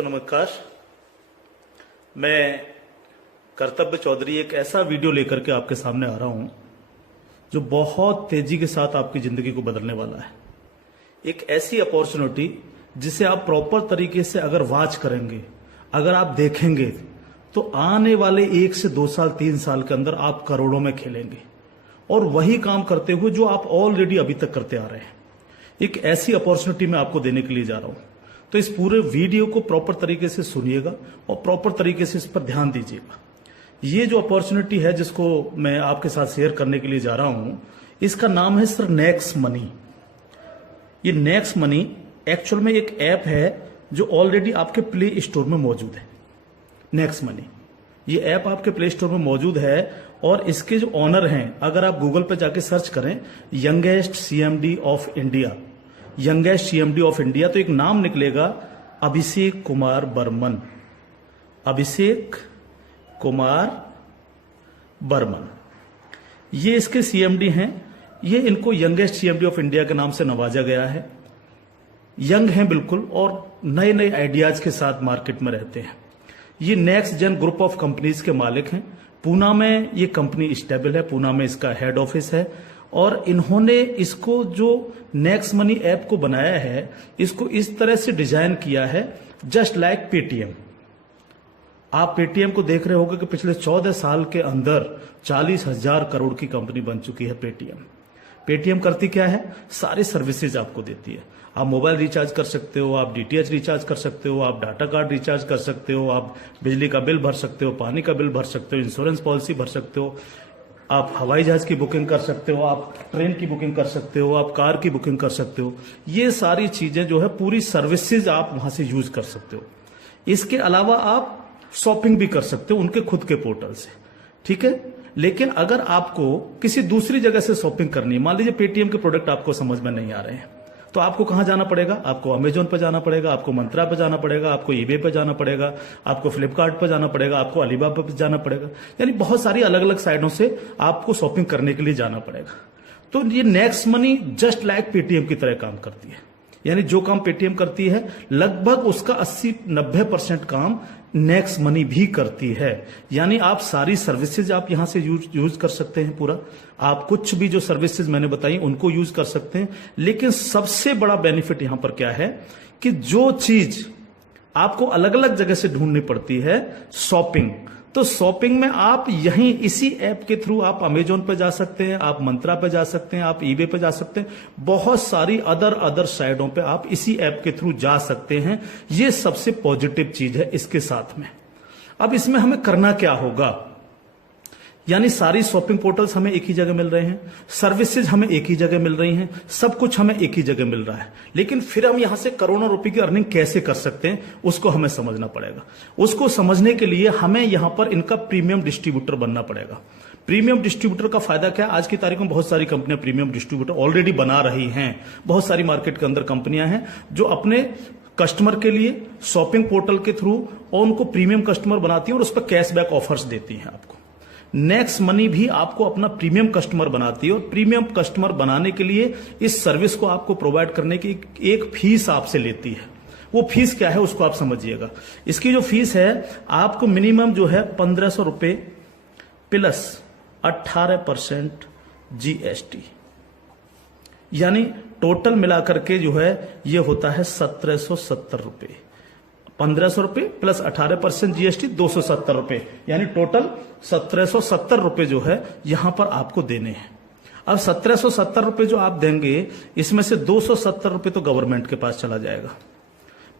दोस्तों नमस्कार। मैं कर्तव्य चौधरी एक ऐसा वीडियो लेकर के आपके सामने आ रहा हूं जो बहुत तेजी के साथ आपकी जिंदगी को बदलने वाला है। एक ऐसी अपॉर्चुनिटी जिसे आप प्रॉपर तरीके से अगर वॉच करेंगे, अगर आप देखेंगे तो आने वाले 1 से 2 साल 3 साल के अंदर आप करोड़ों में खेलेंगे और वही काम करते हुए जो आप ऑलरेडी अभी तक करते आ रहे हैं। एक ऐसी अपॉर्चुनिटी मैं आपको देने के लिए जा रहा हूं, तो इस पूरे वीडियो को प्रॉपर तरीके से सुनिएगा और प्रॉपर तरीके से इस पर ध्यान दीजिएगा। ये जो अपॉर्चुनिटी है जिसको मैं आपके साथ शेयर करने के लिए जा रहा हूं, इसका नाम है सर नेक्स्ट मनी। ये नेक्स्ट मनी एक्चुअल में एक ऐप है जो ऑलरेडी आपके प्ले स्टोर में मौजूद है। नेक्स्ट मनी ये ऐप आपके प्ले स्टोर में मौजूद है और इसके जो ऑनर हैं, अगर आप गूगल पे जाके सर्च करें youngest CMD of India, youngest CMD of India, तो एक नाम निकलेगा अभिषेक कुमार बर्मन। अभिषेक कुमार बर्मन ये इसके सीएमडी हैं। ये इनको यंगेस्ट सीएमडी ऑफ इंडिया के नाम से नवाजा गया है। यंग हैं बिल्कुल और नए नए आइडियाज के साथ मार्केट में रहते हैं। ये Next Gen group of companies के मालिक हैं। पूना में ये कंपनी स्टेबल है, पूना में इसका हेड ऑफिस है और इन्होंने इसको जो नेक्स्ट मनी ऐप को बनाया है, इसको इस तरह से डिजाइन किया है जस्ट लाइक पेटीएम। आप पेटीएम को देख रहे होंगे कि पिछले 14 साल के अंदर 40,000 करोड़ की कंपनी बन चुकी है पेटीएम। पेटीएम करती क्या है? सारी सर्विसेज आपको देती है। आप मोबाइल रिचार्ज कर सकते हो, आप डीटीएच रिचार्ज कर सकते हो, आप डाटा कार्ड रिचार्ज कर सकते हो, आप बिजली का बिल भर सकते हो, पानी का बिल भर सकते हो, इंश्योरेंस पॉलिसी भर सकते हो, आप हवाई जहाज की बुकिंग कर सकते हो, आप ट्रेन की बुकिंग कर सकते हो, आप कार की बुकिंग कर सकते हो। ये सारी चीजें जो है पूरी सर्विसेज आप वहां से यूज कर सकते हो। इसके अलावा आप शॉपिंग भी कर सकते हो उनके खुद के पोर्टल से, ठीक है। लेकिन अगर आपको किसी दूसरी जगह से शॉपिंग करनी है, मान लीजिए पेटीएम के प्रोडक्ट आपको समझ में नहीं आ रहे हैं, तो आपको कहां जाना पड़ेगा? आपको अमेजोन पे जाना पड़ेगा, आपको मंत्रा पे जाना पड़ेगा, आपको ईबे पे जाना पड़ेगा, आपको फ्लिपकार्ट पे जाना पड़ेगा, आपको अलीबाबा पे जाना पड़ेगा। यानी बहुत सारी अलग अलग साइटों से आपको शॉपिंग करने के लिए जाना पड़ेगा। तो ये next money just like Paytm की तरह काम करती है। यानी जो काम पेटीएम करती है लगभग उसका 80-90% काम नेक्स्ट मनी भी करती है। यानी आप सारी सर्विसेज आप यहां से यूज कर सकते हैं। पूरा आप कुछ भी जो सर्विसेज मैंने बताई उनको यूज कर सकते हैं। लेकिन सबसे बड़ा बेनिफिट यहां पर क्या है कि जो चीज आपको अलग अलग जगह से ढूंढनी पड़ती है, शॉपिंग, तो शॉपिंग में आप यहीं इसी ऐप के थ्रू आप अमेजोन पे जा सकते हैं, आप मंत्रा पे जा सकते हैं, आप ईबे पे जा सकते हैं, बहुत सारी अदर साइटों पे आप इसी ऐप के थ्रू जा सकते हैं। ये सबसे पॉजिटिव चीज है इसके साथ में। अब इसमें हमें करना क्या होगा? यानी सारी शॉपिंग पोर्टल्स हमें एक ही जगह मिल रहे हैं, सर्विसेज हमें एक ही जगह मिल रही हैं, सब कुछ हमें एक ही जगह मिल रहा है। लेकिन फिर हम यहां से करोड़ों रुपए की अर्निंग कैसे कर सकते हैं उसको हमें समझना पड़ेगा। उसको समझने के लिए हमें यहां पर इनका प्रीमियम डिस्ट्रीब्यूटर बनना पड़ेगा। प्रीमियम डिस्ट्रीब्यूटर का फायदा क्या है? आज की तारीख में बहुत सारी कंपनियां प्रीमियम डिस्ट्रीब्यूटर ऑलरेडी बना रही हैं। बहुत सारी मार्केट के अंदर कंपनियां हैं जो अपने कस्टमर के लिए शॉपिंग पोर्टल के थ्रू और उनको प्रीमियम कस्टमर बनाती हैं और उस पर कैशबैक ऑफर्स देती हैं आपको। नेक्स्ट मनी भी आपको अपना प्रीमियम कस्टमर बनाती है और प्रीमियम कस्टमर बनाने के लिए इस सर्विस को आपको प्रोवाइड करने की एक फीस आपसे लेती है। वो फीस क्या है उसको आप समझिएगा। इसकी जो फीस है आपको मिनिमम जो है 1,500 रुपए प्लस 18% जीएसटी, यानी टोटल मिलाकर के जो है ये होता है 1,770 रुपए। 1,500 रुपए प्लस 18% जीएसटी 270 रुपए, यानी टोटल 1,770 रुपए जो है यहां पर आपको देने हैं। अब 1,770 रुपए जो आप देंगे, इसमें से 270 रुपए तो गवर्नमेंट के पास चला जाएगा।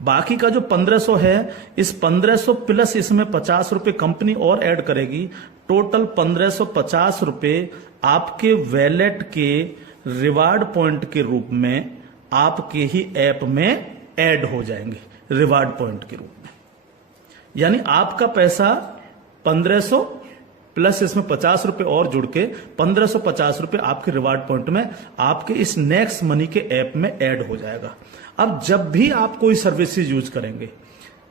बाकी का जो 1,500 है, इस 1,500 प्लस इसमें 50 रुपए कंपनी और ऐड करेगी। टोटल 1,550 रुपए आपके वैलेट के रिवार्ड पॉइंट के रूप में आपके ही ऐप में ऐड हो जाएंगे, रिवार्ड पॉइंट के रूप में। यानी आपका पैसा 1,500 प्लस इसमें 50 रुपए और जुड़ के 1,550 रुपए आपके रिवार्ड पॉइंट में आपके इस नेक्स्ट मनी के ऐप में ऐड हो जाएगा। अब जब भी आप कोई सर्विसेज यूज करेंगे,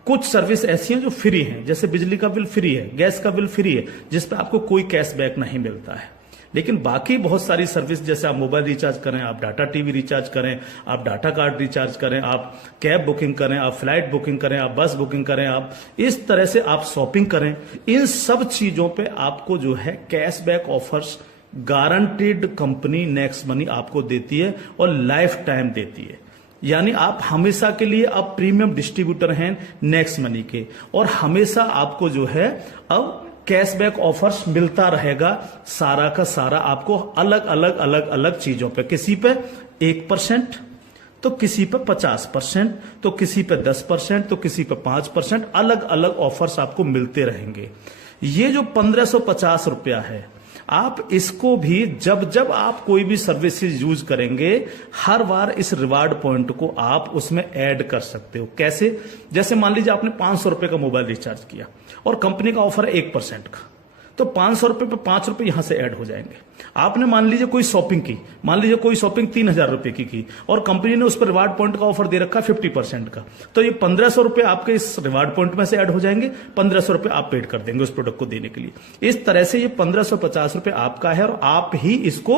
कुछ सर्विस ऐसी हैं जो फ्री हैं, जैसे बिजली का बिल फ्री है, गैस का बिल फ्री है, जिस पे आपको कोई कैशबैक नहीं मिलता है। लेकिन बाकी बहुत सारी सर्विस, जैसे आप मोबाइल रिचार्ज करें, आप डाटा टीवी रिचार्ज करें, आप डाटा कार्ड रिचार्ज करें, आप कैब बुकिंग करें, आप फ्लाइट बुकिंग करें, आप बस बुकिंग करें, आप इस तरह से आप शॉपिंग करें, इन सब चीजों पे आपको जो है cashback offers guaranteed company next money आपको देती है और लाइफ टाइम देती है। यानी आप हमेशा के लिए अब प्रीमियम डिस्ट्रीब्यूटर हैं नेक्स्ट मनी के, और हमेशा आपको जो है अब कैशबैक ऑफर्स मिलता रहेगा, सारा का सारा आपको अलग अलग चीजों पे, किसी पे 1%, तो किसी पे 50%, तो किसी पे 10%, तो किसी पे 5%, अलग अलग ऑफर्स आपको मिलते रहेंगे। ये जो 1550 रुपया है, आप इसको भी जब जब आप कोई भी सर्विसेज यूज करेंगे, हर बार इस रिवार्ड पॉइंट को आप उसमें ऐड कर सकते हो। कैसे? जैसे मान लीजिए आपने 500 रुपए का मोबाइल रिचार्ज किया और कंपनी का ऑफर है 1% का, तो 500 रुपए पे 5 रुपए यहां से ऐड हो जाएंगे। आपने मान लीजिए कोई शॉपिंग की, मान लीजिए कोई शॉपिंग 3000 रुपए की और कंपनी ने उस पर रिवार्ड पॉइंट का ऑफर दे रखा 50% का, तो ये 1500 रुपए आपके इस रिवार्ड पॉइंट में से ऐड हो जाएंगे, 1500 रुपए आप पेड कर देंगे उस प्रोडक्ट को देने के लिए। इस तरह से ये 1550 रुपए आपका है और आप ही इसको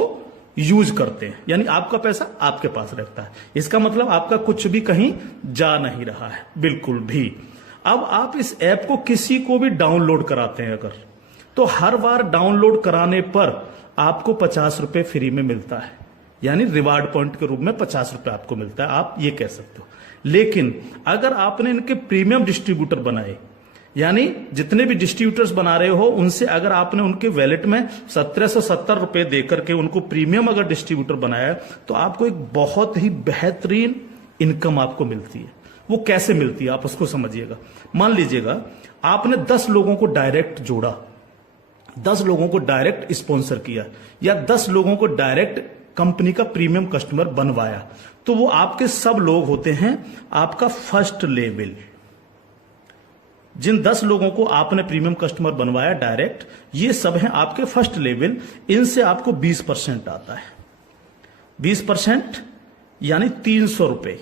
यूज करते हैं, यानी आपका पैसा आपके पास रहता है। इसका मतलब आपका कुछ भी कहीं जा नहीं रहा है, बिल्कुल भी। अब आप इस ऐप को किसी को भी डाउनलोड कराते हैं अगर, तो हर बार डाउनलोड कराने पर आपको 50 रुपए फ्री में मिलता है, यानी रिवार्ड पॉइंट के रूप में 50 रुपए आपको मिलता है, आप ये कह सकते हो। लेकिन अगर आपने इनके प्रीमियम डिस्ट्रीब्यूटर बनाए, यानी जितने भी डिस्ट्रीब्यूटर्स बना रहे हो उनसे अगर आपने उनके वैलेट में 1770 रुपए देकर के उनको प्रीमियम अगर डिस्ट्रीब्यूटर बनाया, तो आपको एक बहुत ही बेहतरीन इनकम आपको मिलती है। वो कैसे मिलती है आप उसको समझिएगा। मान लीजिएगा आपने 10 लोगों को डायरेक्ट जोड़ा, 10 लोगों को डायरेक्ट स्पॉन्सर किया, या 10 लोगों को डायरेक्ट कंपनी का प्रीमियम कस्टमर बनवाया, तो वो आपके सब लोग होते हैं आपका फर्स्ट लेवल। जिन 10 लोगों को आपने प्रीमियम कस्टमर बनवाया डायरेक्ट, ये सब हैं आपके फर्स्ट लेवल। इनसे आपको 20% आता है। 20% यानी 300 रुपए,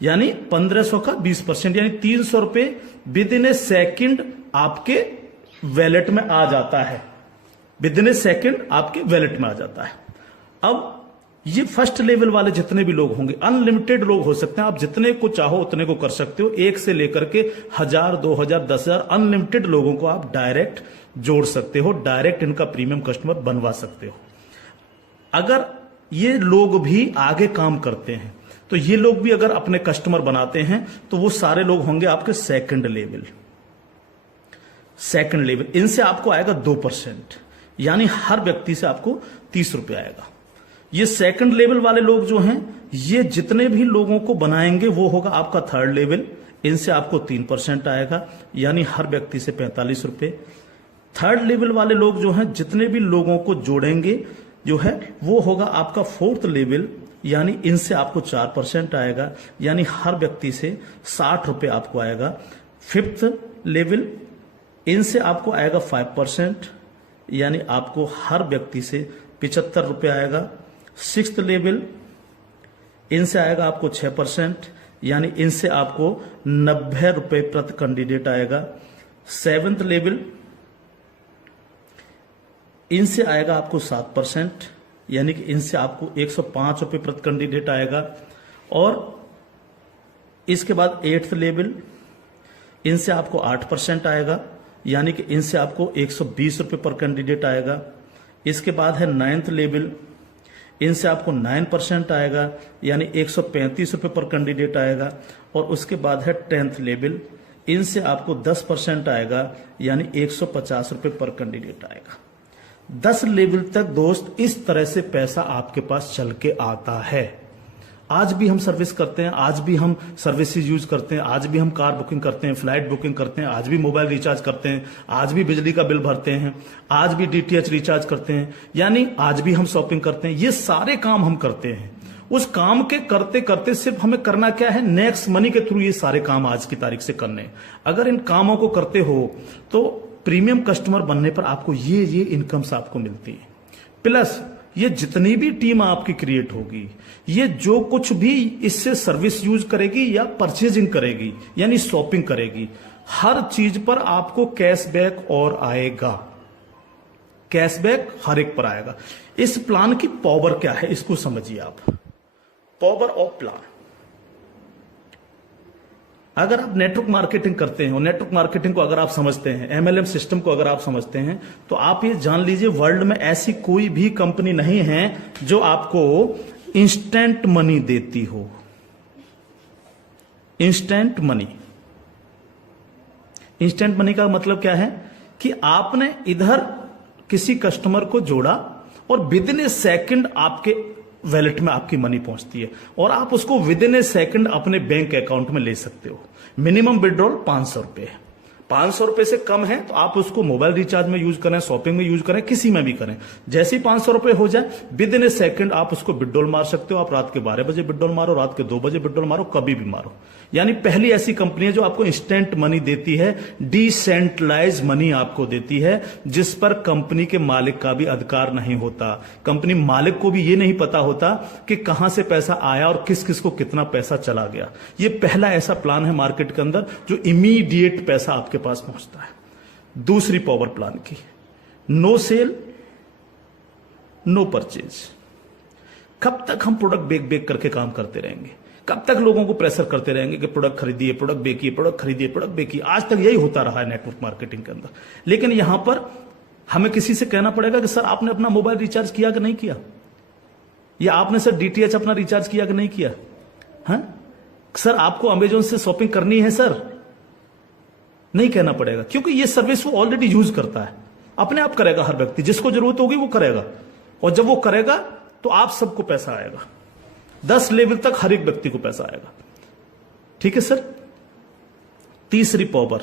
यानी 1500 का 20%, यानी 300 रुपए विद इन ए सेकेंड आपके वैलेट में आ जाता है। विद इन ए सेकेंड आपके वैलेट में आ जाता है। अब ये फर्स्ट लेवल वाले जितने भी लोग होंगे, अनलिमिटेड लोग हो सकते हैं, आप जितने को चाहो उतने को कर सकते हो, 1 से लेकर के 1000, 2000, 10,000 अनलिमिटेड लोगों को आप डायरेक्ट जोड़ सकते हो, डायरेक्ट इनका प्रीमियम कस्टमर बनवा सकते हो। अगर ये लोग भी आगे काम करते हैं, तो ये लोग भी अगर अपने कस्टमर बनाते हैं, तो वो सारे लोग होंगे आपके सेकंड लेवल। सेकंड लेवल, इनसे आपको आएगा 2%, यानी हर व्यक्ति से आपको 30 रुपए आएगा। ये सेकंड लेवल वाले लोग जो हैं, ये जितने भी लोगों को बनाएंगे वो होगा आपका थर्ड लेवल। इनसे आपको 3% आएगा, यानी हर व्यक्ति से 45 रुपए। थर्ड लेवल वाले लोग जो हैं, जितने भी लोगों को जोड़ेंगे जो है, वो होगा आपका फोर्थ लेवल, यानी इनसे आपको 4% आएगा, यानी हर व्यक्ति से 60 रुपए आपको आएगा। फिफ्थ लेवल, इनसे आपको आएगा 5%, यानी आपको हर व्यक्ति से 75 रुपए आएगा। सिक्स्थ लेवल, इनसे आएगा आपको 6%, यानी इनसे आपको 90 रुपए प्रति कैंडिडेट आएगा। सेवेंथ लेवल, इनसे आएगा आपको 7%, यानी कि इनसे आपको 105 रुपए प्रति कैंडिडेट आएगा। और इसके बाद 8th लेवल, इनसे आपको 8% आएगा, यानी कि इनसे आपको 120 रुपए पर कैंडिडेट आएगा। इसके बाद है 9th लेवल, इनसे आपको 9% आएगा, यानी 135 रुपए पर कैंडिडेट आएगा। और उसके बाद है 10th लेवल, इनसे आपको 10% आएगा, यानी 150 रुपए पर कैंडिडेट आएगा। 10 लेवल तक दोस्त इस तरह से पैसा आपके पास चल के आता है। आज भी हम सर्विस करते हैं, आज भी हम सर्विसेज यूज करते हैं, आज भी हम कार बुकिंग करते हैं, फ्लाइट बुकिंग करते हैं, आज भी मोबाइल रिचार्ज करते हैं, आज भी बिजली का बिल भरते हैं, आज भी डीटीएच रिचार्ज करते हैं, यानी आज भी हम शॉपिंग करते हैं। ये सारे काम हम करते हैं। उस काम के करते करते सिर्फ हमें करना क्या है, नेक्स्ट मनी के थ्रू ये सारे काम आज की तारीख से करने हैं। अगर इन कामों को करते हो तो प्रीमियम कस्टमर बनने पर आपको ये इनकम्स आपको मिलती है। प्लस ये जितनी भी टीम आपकी क्रिएट होगी, ये जो कुछ भी इससे सर्विस यूज करेगी या परचेजिंग करेगी, यानी शॉपिंग करेगी, हर चीज पर आपको कैशबैक और आएगा। कैशबैक हर एक पर आएगा। इस प्लान की पावर क्या है इसको समझिए आप। पावर ऑफ प्लान, अगर आप नेटवर्क मार्केटिंग करते हैं और नेटवर्क मार्केटिंग को अगर आप समझते हैं, एमएलएम सिस्टम को अगर आप समझते हैं, तो आप ये जान लीजिए वर्ल्ड में ऐसी कोई भी कंपनी नहीं है जो आपको इंस्टेंट मनी देती हो। इंस्टेंट मनी, इंस्टेंट मनी का मतलब क्या है कि आपने इधर किसी कस्टमर को जोड़ा और विद इन ए सेकंड आपके वैलेट में आपकी मनी पहुंचती है और आप उसको विद इन ए सेकंड अपने बैंक अकाउंट में ले सकते हो। मिनिमम विड्रॉल 500 रुपए है। 500 रुपए से कम है तो आप उसको मोबाइल रिचार्ज में यूज करें, शॉपिंग में यूज करें, किसी में भी करें। जैसे ही 500 रुपए हो जाए विद इन ए सेकंड आप उसको विड्रॉल मार सकते हो। आप रात के 12 बजे विड्रॉल मारो, रात के 2 बजे विड्रॉल मारो, कभी भी मारो। यानी पहली ऐसी कंपनी है जो आपको इंस्टेंट मनी देती है, डिसेंट्रलाइज मनी आपको देती है, जिस पर कंपनी के मालिक का भी अधिकार नहीं होता। कंपनी मालिक को भी ये नहीं पता होता कि कहां से पैसा आया और किस किस को कितना पैसा चला गया। ये पहला ऐसा प्लान है मार्केट के अंदर जो इमीडिएट पैसा आपके पास पहुंचता है। दूसरी पावर प्लान की, नो सेल नो परचेज। कब तक हम प्रोडक्ट बेक बेक करके काम करते रहेंगे? कब तक लोगों को प्रेशर करते रहेंगे कि प्रोडक्ट खरीदिए, प्रोडक्ट बेकिए, प्रोडक्ट खरीदिए, प्रोडक्ट बेकिए? आज तक यही होता रहा है नेटवर्क मार्केटिंग के अंदर। लेकिन यहां पर हमें किसी से कहना पड़ेगा कि सर आपने अपना मोबाइल रिचार्ज किया कि नहीं किया, या आपने सर डीटीएच अपना रिचार्ज किया कि नहीं किया, हाँ? सर आपको अमेजोन से शॉपिंग करनी है सर, नहीं कहना पड़ेगा, क्योंकि ये सर्विस वो ऑलरेडी यूज करता है। अपने आप करेगा, हर व्यक्ति जिसको जरूरत होगी वो करेगा, और जब वो करेगा तो आप सबको पैसा आएगा। 10 लेवल तक हर एक व्यक्ति को पैसा आएगा। ठीक है सर। तीसरी पावर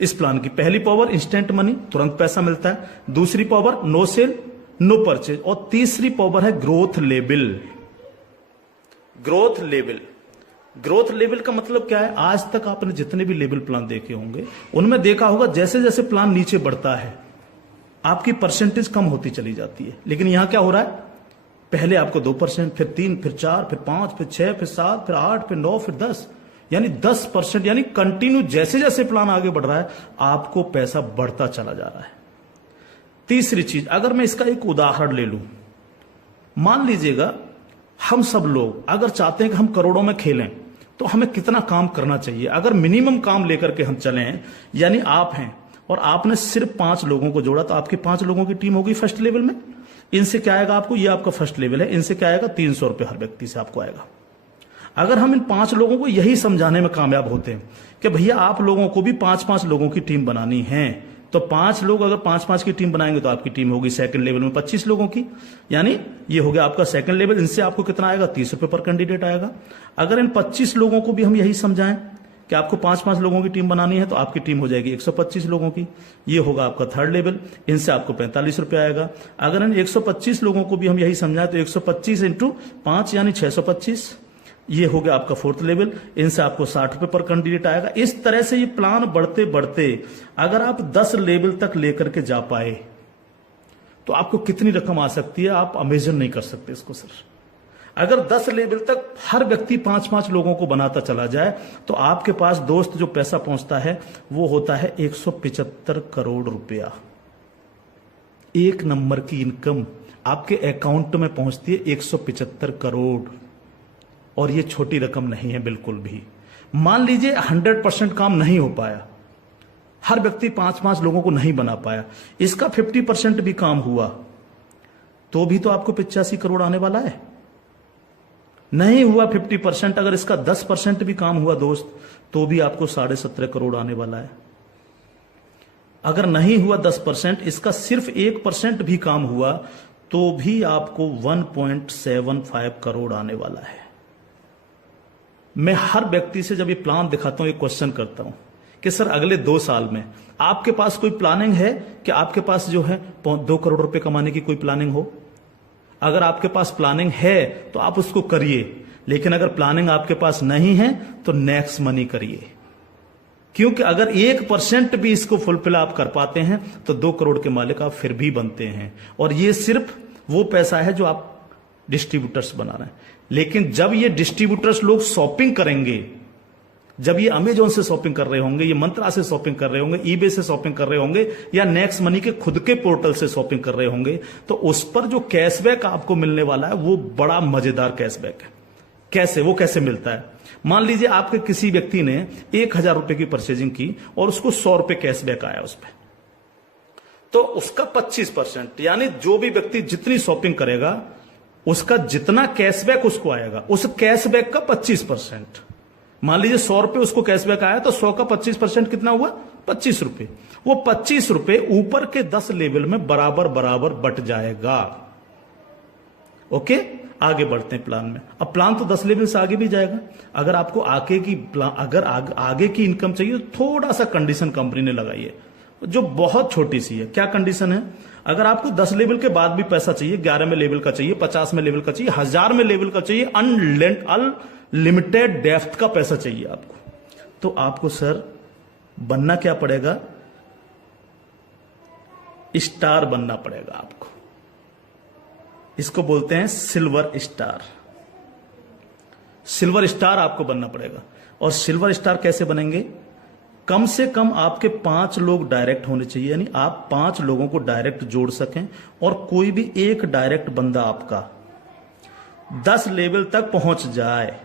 इस प्लान की, पहली पावर इंस्टेंट मनी, तुरंत पैसा मिलता है। दूसरी power no sale no purchase, और तीसरी पावर है growth level. Growth level, growth level का मतलब क्या है? आज तक आपने जितने भी लेवल प्लान देखे होंगे उनमें देखा होगा जैसे जैसे प्लान नीचे बढ़ता है आपकी परसेंटेज कम होती चली जाती है। लेकिन यहां क्या हो रहा है? पहले आपको 2%, फिर 3, फिर 4, फिर 5, फिर 6, फिर 7, फिर 8, फिर 9, फिर 10, यानी 10%, यानी कंटिन्यू जैसे जैसे प्लान आगे बढ़ रहा है आपको पैसा बढ़ता चला जा रहा है। तीसरी चीज, अगर मैं इसका एक उदाहरण ले लूं, मान लीजिएगा हम सब लोग अगर चाहते हैं कि हम करोड़ों में खेलें तो हमें कितना काम करना चाहिए? अगर मिनिमम काम लेकर के हम चलें, यानी आप हैं और आपने सिर्फ 5 लोगों को जोड़ा तो आपकी 5 लोगों की टीम होगी फर्स्ट लेवल में। इनसे क्या आएगा आपको? ये आपका फर्स्ट लेवल है, इनसे क्या आएगा? 300 रुपए हर व्यक्ति से आपको आएगा। अगर हम इन 5 लोगों को यही समझाने में कामयाब होते हैं कि भैया आप लोगों को भी 5-5 लोगों की टीम बनानी है, तो 5 लोग अगर 5-5 की टीम बनाएंगे तो आपकी टीम होगी सेकंड लेवल में 25 लोगों की, यानी ये हो गया आपका सेकंड लेवल। इनसे आपको कितना आएगा? 30 रुपए पर कैंडिडेट आएगा। अगर इन 25 लोगों को भी हम यही समझाएं कि आपको 5-5 लोगों की टीम बनानी है तो आपकी टीम हो जाएगी 125 लोगों की, ये होगा आपका थर्ड लेवल। इनसे आपको 45 रुपए आएगा। अगर इन 125 लोगों को भी हम यही समझाएं तो 125 इंटू 5 यानी 625, ये हो गया आपका फोर्थ लेवल। इनसे आपको 60 रुपए पर कैंडिडेट आएगा। इस तरह से ये प्लान बढ़ते बढ़ते अगर आप 10 लेवल तक लेकर के जा पाए तो आपको कितनी रकम आ सकती है आप इमेजिन नहीं कर सकते इसको सर। अगर 10 लेवल तक हर व्यक्ति 5-5 लोगों को बनाता चला जाए तो आपके पास दोस्त जो पैसा पहुंचता है वो होता है 175 करोड़ रुपया। एक नंबर की इनकम आपके अकाउंट में पहुंचती है 175 करोड़, और ये छोटी रकम नहीं है बिल्कुल भी। मान लीजिए 100% काम नहीं हो पाया, हर व्यक्ति 5-5 लोगों को नहीं बना पाया, इसका 50% भी काम हुआ तो भी तो आपको 85 करोड़ आने वाला है। नहीं हुआ 50%, अगर इसका 10% भी काम हुआ दोस्त तो भी आपको 17.5 करोड़ आने वाला है। अगर नहीं हुआ 10%, इसका सिर्फ 1% भी काम हुआ तो भी आपको 1.75 करोड़ आने वाला है। मैं हर व्यक्ति से जब ये प्लान दिखाता हूं, ये क्वेश्चन करता हूं कि सर अगले 2 साल में आपके पास कोई प्लानिंग है कि आपके पास जो है 2 करोड़ रुपए कमाने की कोई प्लानिंग हो? अगर आपके पास प्लानिंग है तो आप उसको करिए, लेकिन अगर प्लानिंग आपके पास नहीं है तो नेक्स्ट मनी करिए, क्योंकि अगर 1% भी इसको फुलफिल आप कर पाते हैं तो 2 करोड़ के मालिक आप फिर भी बनते हैं। और ये सिर्फ वो पैसा है जो आप डिस्ट्रीब्यूटर्स बना रहे हैं। लेकिन जब ये डिस्ट्रीब्यूटर्स लोग शॉपिंग करेंगे, जब ये अमेजोन से शॉपिंग कर रहे होंगे, ये मंत्रा से शॉपिंग कर रहे होंगे, ईबे से शॉपिंग कर रहे होंगे, या नेक्स्ट मनी के खुद के पोर्टल से शॉपिंग कर रहे होंगे, तो उस पर जो कैशबैक आपको मिलने वाला है वो बड़ा मजेदार कैशबैक है। कैसे, वो कैसे मिलता है? मान लीजिए आपके किसी व्यक्ति ने 1,000 रुपए की परचेजिंग की और उसको 100 रुपए कैशबैक आया उस पर, तो उसका 25%, यानी जो भी व्यक्ति जितनी शॉपिंग करेगा उसका जितना कैशबैक उसको आएगा, उस कैशबैक का 25%। मान लीजिए 100 रुपए उसको कैशबैक आया, तो 100 का 25% कितना हुआ? 25 रुपए। वो 25 रुपए ऊपर के 10 लेवल में बराबर बराबर बट जाएगा। ओके, आगे बढ़ते हैं प्लान में। अब प्लान तो 10 लेवल से आगे भी जाएगा। अगर आपको आगे की इनकम चाहिए तो थोड़ा सा कंडीशन कंपनी ने लगाई है, जो बहुत छोटी सी है। क्या कंडीशन है? अगर आपको 10 लेवल के बाद भी पैसा चाहिए, 11 में लेवल का चाहिए, 50 में लेवल का चाहिए, 1000 में लेवल का चाहिए, अनलिमिटेड डेप्थ का पैसा चाहिए आपको, तो आपको सर बनना क्या पड़ेगा? स्टार बनना पड़ेगा आपको। इसको बोलते हैं सिल्वर स्टार। सिल्वर स्टार आपको बनना पड़ेगा। और सिल्वर स्टार कैसे बनेंगे? कम से कम आपके 5 लोग डायरेक्ट होने चाहिए, यानी आप 5 लोगों को डायरेक्ट जोड़ सकें, और कोई भी एक डायरेक्ट बंदा आपका 10 लेवल तक पहुंच जाए।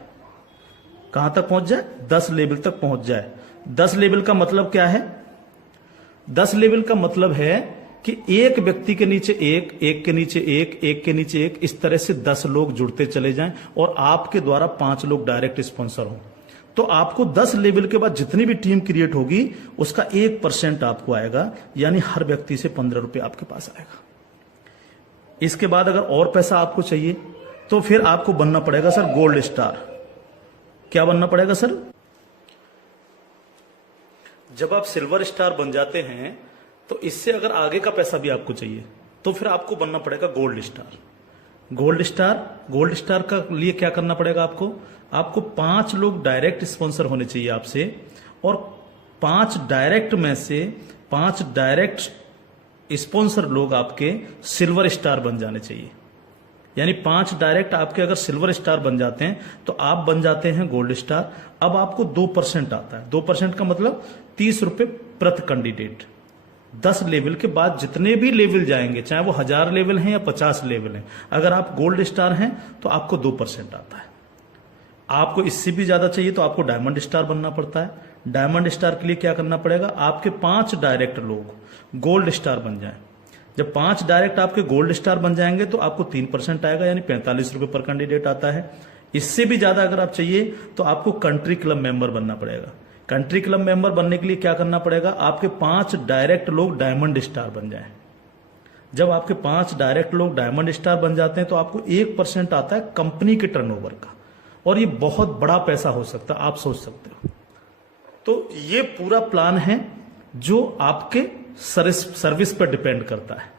कहां तक पहुंच जाए? 10 लेवल तक पहुंच जाए। 10 लेवल का मतलब क्या है? 10 लेवल का मतलब है कि एक व्यक्ति के नीचे एक, एक के नीचे एक, एक के नीचे एक, इस तरह से 10 लोग जुड़ते चले जाएं और आपके द्वारा 5 लोग डायरेक्ट स्पॉन्सर हों। तो आपको 10 लेवल के बाद जितनी भी टीम क्रिएट होगी उसका 1% आपको आएगा, यानी हर व्यक्ति से 15 रुपए आपके पास आएगा। इसके बाद अगर और पैसा आपको चाहिए तो फिर आपको बनना पड़ेगा सर गोल्ड स्टार। क्या बनना पड़ेगा सर? जब आप सिल्वर स्टार बन जाते हैं तो इससे अगर आगे का पैसा भी आपको चाहिए तो फिर आपको बनना पड़ेगा गोल्ड स्टार। गोल्ड स्टार का लिए क्या करना पड़ेगा आपको? आपको 5 लोग डायरेक्ट स्पॉन्सर होने चाहिए आपसे, और 5 डायरेक्ट में से 5 डायरेक्ट स्पॉन्सर लोग आपके सिल्वर स्टार बन जाने चाहिए। यानी 5 डायरेक्ट आपके अगर सिल्वर स्टार बन जाते हैं तो आप बन जाते हैं गोल्ड स्टार। अब आपको 2% आता है। 2% का मतलब 30 रुपए प्रति कैंडिडेट। 10 लेवल के बाद जितने भी लेवल जाएंगे, चाहे वो 1000 लेवल हैं या 50 लेवल हैं, अगर आप गोल्ड स्टार हैं तो आपको 2% आता है। आपको इससे भी ज्यादा चाहिए तो आपको डायमंड स्टार बनना पड़ता है। डायमंड स्टार के लिए क्या करना पड़ेगा? आपके 5 डायरेक्ट लोग गोल्ड स्टार बन जाएं। जब 5 डायरेक्ट आपके गोल्ड स्टार बन जाएंगे तो आपको 3% आएगा, यानी 45 रुपए पर कैंडिडेट आता है। इससे भी ज्यादा अगर आप चाहिए तो आपको कंट्री क्लब मेंबर बनना पड़ेगा। कंट्री क्लब मेंबर बनने के लिए क्या करना पड़ेगा? आपके 5 डायरेक्ट लोग डायमंड स्टार बन जाएं। जब आपके 5 डायरेक्ट लोग डायमंड स्टार बन जाते हैं तो आपको 1% आता है कंपनी के टर्नओवर का, और ये बहुत बड़ा पैसा हो सकता है, आप सोच सकते हो। तो ये पूरा प्लान है जो आपके सर्विस पर डिपेंड करता है।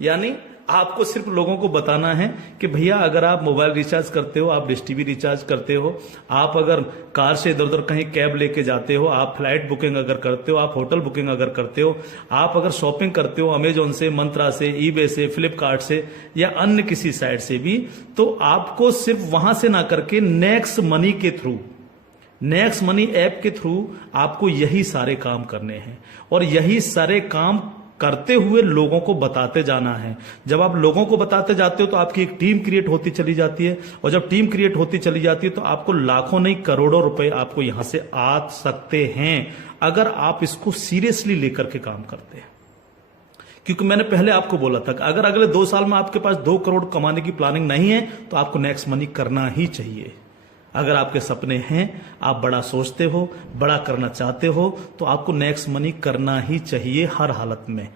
यानी आपको सिर्फ लोगों को बताना है कि भैया अगर आप मोबाइल रिचार्ज करते हो, आप डिश टीवी रिचार्ज करते हो, आप अगर कार से इधर उधर कहीं कैब लेके जाते हो, आप फ्लाइट बुकिंग अगर करते हो, आप होटल बुकिंग अगर करते हो, आप अगर शॉपिंग करते हो अमेजोन से, मंत्रा से, ईबे से, फ्लिपकार्ट से या अन्य किसी साइट से भी, तो आपको सिर्फ वहां से ना करके नेक्स्ट मनी के थ्रू, नेक्स्ट मनी ऐप के थ्रू आपको यही सारे काम करने हैं, और यही सारे काम करते हुए लोगों को बताते जाना है। जब आप लोगों को बताते जाते हो तो आपकी एक टीम क्रिएट होती चली जाती है, और जब टीम क्रिएट होती चली जाती है तो आपको लाखों नहीं करोड़ों रुपए आपको यहां से आ सकते हैं अगर आप इसको सीरियसली लेकर के काम करते हैं। क्योंकि मैंने पहले आपको बोला था कि अगर अगले 2 साल में आपके पास 2 करोड़ कमाने की प्लानिंग नहीं है तो आपको नेक्स्ट मनी करना ही चाहिए। अगर आपके सपने हैं, आप बड़ा सोचते हो, बड़ा करना चाहते हो, तो आपको नेक्स्ट मनी करना ही चाहिए हर हालत में।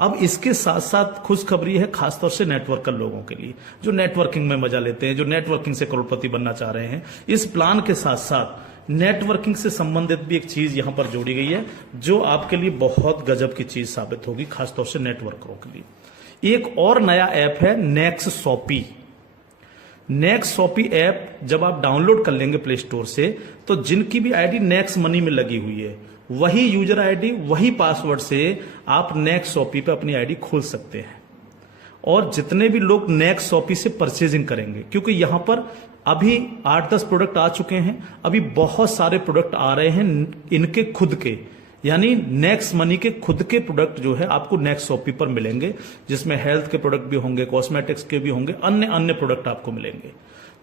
अब इसके साथ साथ खुशखबरी है खासतौर से नेटवर्कर लोगों के लिए, जो नेटवर्किंग में मजा लेते हैं, जो नेटवर्किंग से करोड़पति बनना चाह रहे हैं। इस प्लान के साथ साथ नेटवर्किंग से संबंधित भी एक चीज यहां पर जोड़ी गई है जो आपके लिए बहुत गजब की चीज साबित होगी, खासतौर से नेटवर्करों के लिए। एक और नया ऐप है Next Shoppy. Next Shoppy app जब आप डाउनलोड कर लेंगे प्ले स्टोर से, तो जिनकी भी आईडी नेक्स्ट मनी में लगी हुई है, वही यूजर आईडी, वही पासवर्ड से आप नेक्स्ट शॉपी पे अपनी आईडी खोल सकते हैं। और जितने भी लोग नेक्स्ट शॉपी से परचेजिंग करेंगे, क्योंकि यहां पर अभी 8-10 प्रोडक्ट आ चुके हैं, अभी बहुत सारे प्रोडक्ट आ रहे हैं इनके खुद के, यानी नेक्स्ट मनी के खुद के प्रोडक्ट जो है आपको नेक्स्ट शॉपी पर मिलेंगे, जिसमें हेल्थ के प्रोडक्ट भी होंगे, कॉस्मेटिक्स के भी होंगे, अन्य अन्य प्रोडक्ट आपको मिलेंगे।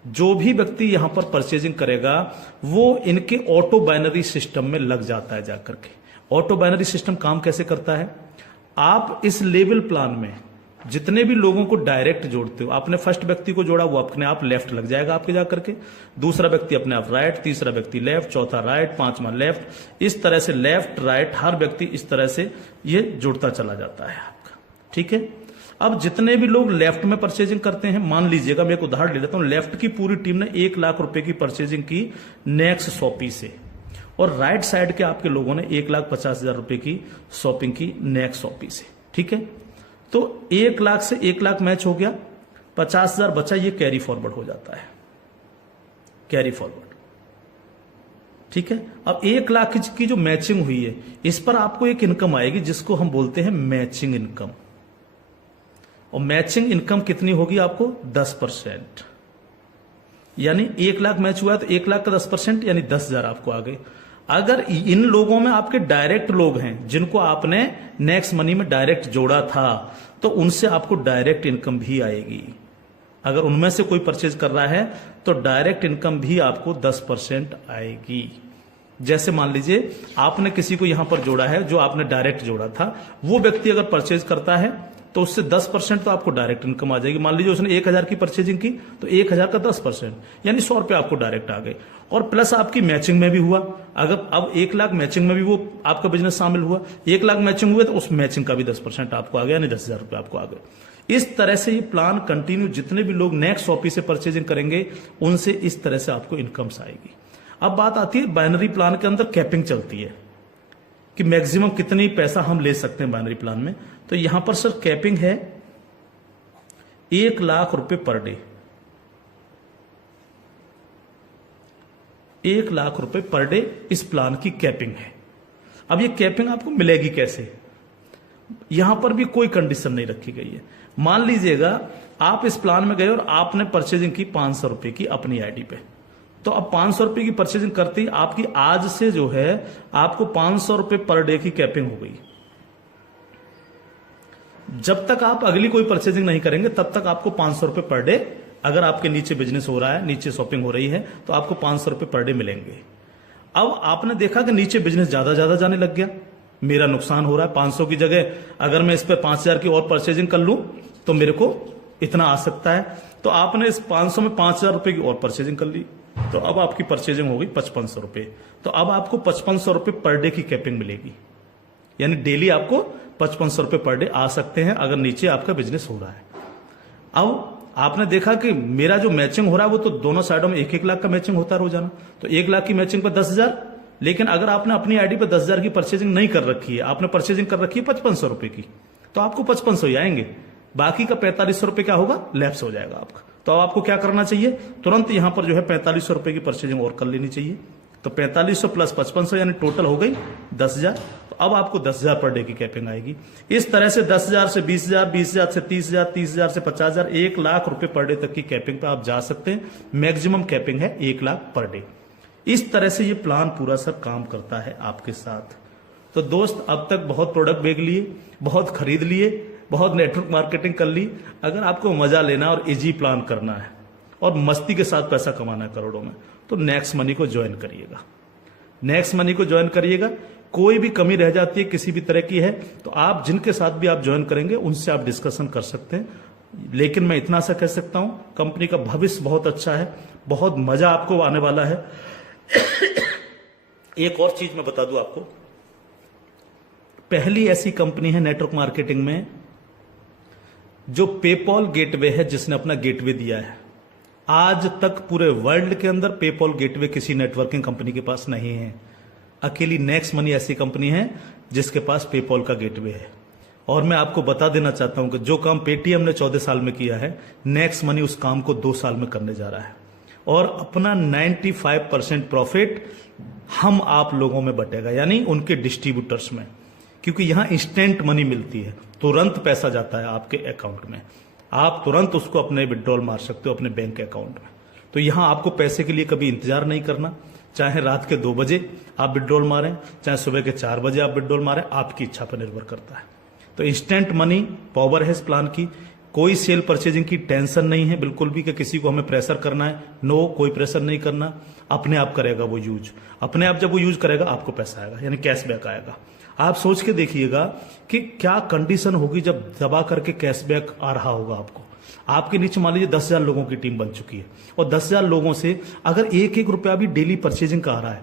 जो भी व्यक्ति यहां पर परचेजिंग करेगा वो इनके ऑटो बाइनरी सिस्टम में लग जाता है जाकर के। ऑटो बाइनरी सिस्टम काम कैसे करता है, आप इस लेवल प्लान में जितने भी लोगों को डायरेक्ट जोड़ते हो, आपने फर्स्ट व्यक्ति को जोड़ा, वो अपने आप लेफ्ट लग जाएगा आपके जाकर के, दूसरा व्यक्ति अपने आप राइट, तीसरा व्यक्ति लेफ्ट, चौथा राइट, पांचवा लेफ्ट, इस तरह से लेफ्ट राइट हर व्यक्ति इस तरह से ये जुड़ता चला जाता है आपका। ठीक है, अब जितने भी लोग लेफ्ट में परचेजिंग करते हैं, मान लीजिएगा मैं एक उदाहरण ले लेता हूं, लेफ्ट की पूरी टीम ने 1 लाख रुपए की परचेजिंग की नेक्स्ट शॉपी से, और राइट साइड के आपके लोगों ने 1,50,000 रुपए की शॉपिंग की नेक्स्ट शॉपी से। ठीक है, तो 1 लाख से 1 लाख मैच हो गया, 50,000 बचा, ये कैरी फॉरवर्ड हो जाता है, कैरी फॉरवर्ड। ठीक है, अब 1 लाख की जो मैचिंग हुई है, इस पर आपको एक इनकम आएगी जिसको हम बोलते हैं मैचिंग इनकम। और मैचिंग इनकम कितनी होगी आपको, 10%, यानी 1 लाख मैच हुआ है तो 1 लाख का 10% यानी 10,000 आपको आ गए। अगर इन लोगों में आपके डायरेक्ट लोग हैं जिनको आपने नेक्स्ट मनी में डायरेक्ट जोड़ा था, तो उनसे आपको डायरेक्ट इनकम भी आएगी। अगर उनमें से कोई परचेज कर रहा है तो डायरेक्ट इनकम भी आपको 10% आएगी। जैसे मान लीजिए आपने किसी को यहां पर जोड़ा है, जो आपने डायरेक्ट जोड़ा था, वो व्यक्ति अगर परचेज करता है तो उससे 10% तो आपको डायरेक्ट इनकम आ जाएगी। मान लीजिए उसने 1,000 की परचेजिंग की तो 1,000 का 10% यानी 100 रुपए आपको डायरेक्ट आ गए, और प्लस आपकी मैचिंग में भी हुआ। अगर अब 1 लाख मैचिंग में भी वो आपका बिजनेस शामिल हुआ, 1 लाख मैचिंग हुए तो उस मैचिंग का भी 10% आपको आ गया, यानी 10,000 रुपए आपको आ गए। इस तरह से ये प्लान कंटिन्यू, जितने भी लोग नेक्स्ट शॉपी से परचेजिंग करेंगे उनसे इस तरह से आपको इनकम्स आएगी। अब बात आती है बाइनरी प्लान के अंदर कैपिंग चलती है कि मैक्सिमम कितनी पैसा हम ले सकते हैं बाइनरी प्लान में। तो यहां पर सर कैपिंग है 1 लाख रुपए पर डे, 1 लाख रुपए पर डे इस प्लान की कैपिंग है। अब ये कैपिंग आपको मिलेगी कैसे, यहां पर भी कोई कंडीशन नहीं रखी गई है। मान लीजिएगा आप इस प्लान में गए और आपने परचेजिंग की 500 रुपए की अपनी आईडी पे, तो अब 500 रुपए की परचेजिंग करते ही आपकी आज से जो है आपको 500 रुपए पर डे की कैपिंग हो गई। जब तक आप अगली कोई परचेजिंग नहीं करेंगे तब तक आपको 500 रुपए पर डे, अगर आपके नीचे बिजनेस हो रहा है, नीचे शॉपिंग हो रही है, तो आपको 500 रुपए पर डे मिलेंगे। अब आपने देखा कि नीचे बिजनेस ज्यादा जाने लग गया, मेरा नुकसान हो रहा है, 500 की जगह अगर मैं इस पे 5,000 की और परचेजिंग कर लूं तो मेरे को इतना आ सकता है, तो आपने इस 500 में 5,000 रुपए की और परचेजिंग कर ली, तो अब आपकी परचेजिंग हो गई 5,500 रुपए। तो अब आपको 5,500 रुपए पर डे की कैपिंग मिलेगी, यानी डेली आपको 5,500 रुपए पर डे आ सकते हैं अगर नीचे आपका बिजनेस हो रहा है। अब आपने देखा कि मेरा जो मैचिंग हो रहा है वो तो दोनों साइडों में 1-1 लाख का मैचिंग होता है रोजाना, तो 1 लाख की मैचिंग पर 10,000। लेकिन अगर आपने अपनी आईडी पर 10,000 की परचेजिंग नहीं कर रखी है, आपने परचेजिंग कर रखी है 5,500 रुपए की, तो आपको 5,500 ही आएंगे, बाकी का 4,500 रुपए क्या होगा, लैप्स हो जाएगा आपका। तो अब आपको क्या करना चाहिए, तुरंत यहां पर जो है 4,500 रुपए की परचेजिंग और कर लेनी चाहिए। तो 4,500 प्लस 5,500 यानी टोटल हो गई 10,000। तो अब आपको 10,000 पर डे की कैपिंग आएगी। इस तरह से 10,000 से 20,000, 20,000 से 30,000, 30,000 से 50,000, 1 लाख रुपए पर डे तक की कैपिंग पे आप जा सकते हैं। मैक्सिमम कैपिंग है 1 लाख पर डे। इस तरह से ये प्लान पूरा सर काम करता है आपके साथ। तो दोस्त, अब तक बहुत प्रोडक्ट बेच लिए, बहुत खरीद लिए, बहुत नेटवर्क मार्केटिंग कर ली। अगर आपको मजा लेना और इजी प्लान करना है और मस्ती के साथ पैसा कमाना है करोड़ों में, तो नेक्स्ट मनी को ज्वाइन करिएगा। नेक्स्ट मनी को ज्वाइन करिएगा। कोई भी कमी रह जाती है किसी भी तरह की है तो आप जिनके साथ भी आप ज्वाइन करेंगे उनसे आप डिस्कशन कर सकते हैं। लेकिन मैं इतना सा कह सकता हूं, कंपनी का भविष्य बहुत अच्छा है, बहुत मजा आपको आने वाला है। एक और चीज मैं बता दूं आपको, पहली ऐसी कंपनी है नेटवर्क मार्केटिंग में जो पेपॉल गेटवे है, जिसने अपना गेटवे दिया है। आज तक पूरे वर्ल्ड के अंदर पेपॉल गेटवे किसी नेटवर्किंग कंपनी के पास नहीं है। अकेली नेक्स्ट मनी ऐसी कंपनी है जिसके पास पेपॉल का गेटवे है। और मैं आपको बता देना चाहता हूं कि जो काम पेटीएम ने 14 साल में किया है, नेक्स्ट मनी उस काम को 2 साल में करने जा रहा है। और अपना 95% प्रॉफिट हम आप लोगों में बटेगा, यानी उनके डिस्ट्रीब्यूटर्स में, क्योंकि यहां इंस्टेंट मनी मिलती है, तुरंत पैसा जाता है आपके अकाउंट में। आप तुरंत उसको अपने विड्रॉल मार सकते हो अपने बैंक अकाउंट में। तो यहां आपको पैसे के लिए कभी इंतजार नहीं करना, चाहे रात के 2 बजे आप विड्रॉल मारें, चाहे सुबह के 4 बजे आप विड्रॉल मारें, आपकी इच्छा पर निर्भर करता है। तो इंस्टेंट मनी पावर है इस प्लान की। कोई सेल परचेजिंग की टेंशन नहीं है बिल्कुल भी कि किसी को हमें प्रेशर करना है। नो, कोई प्रेशर नहीं करना, अपने आप करेगा वो यूज। अपने आप जब वो यूज करेगा आपको पैसा आएगा, यानी कैशबैक आएगा। आप सोच के देखिएगा कि क्या कंडीशन होगी जब दबा करके कैशबैक आ रहा होगा आपको। आपके नीचे मान लीजिए 10,000 लोगों की टीम बन चुकी है और 10,000 लोगों से अगर 1-1 रुपया भी डेली परचेजिंग का आ रहा है,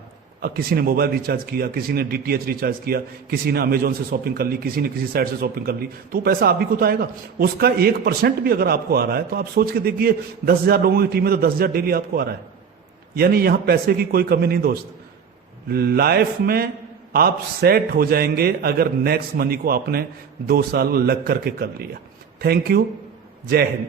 किसी ने मोबाइल रिचार्ज किया, किसी ने DTH रिचार्ज किया, किसी ने अमेजोन से शॉपिंग कर ली, किसी ने किसी साइट से शॉपिंग कर ली, तो पैसा आप भी को तो आएगा। उसका 1% भी अगर आपको आ रहा है तो आप सोच के देखिए 10,000 लोगों की टीम है तो 10,000 डेली आपको आ रहा है। यानी यहां पैसे की कोई कमी नहीं दोस्त। लाइफ में आप सेट हो जाएंगे अगर नेक्स्ट मनी को आपने 2 साल लग करके कर लिया। थैंक यू, जय हिंद।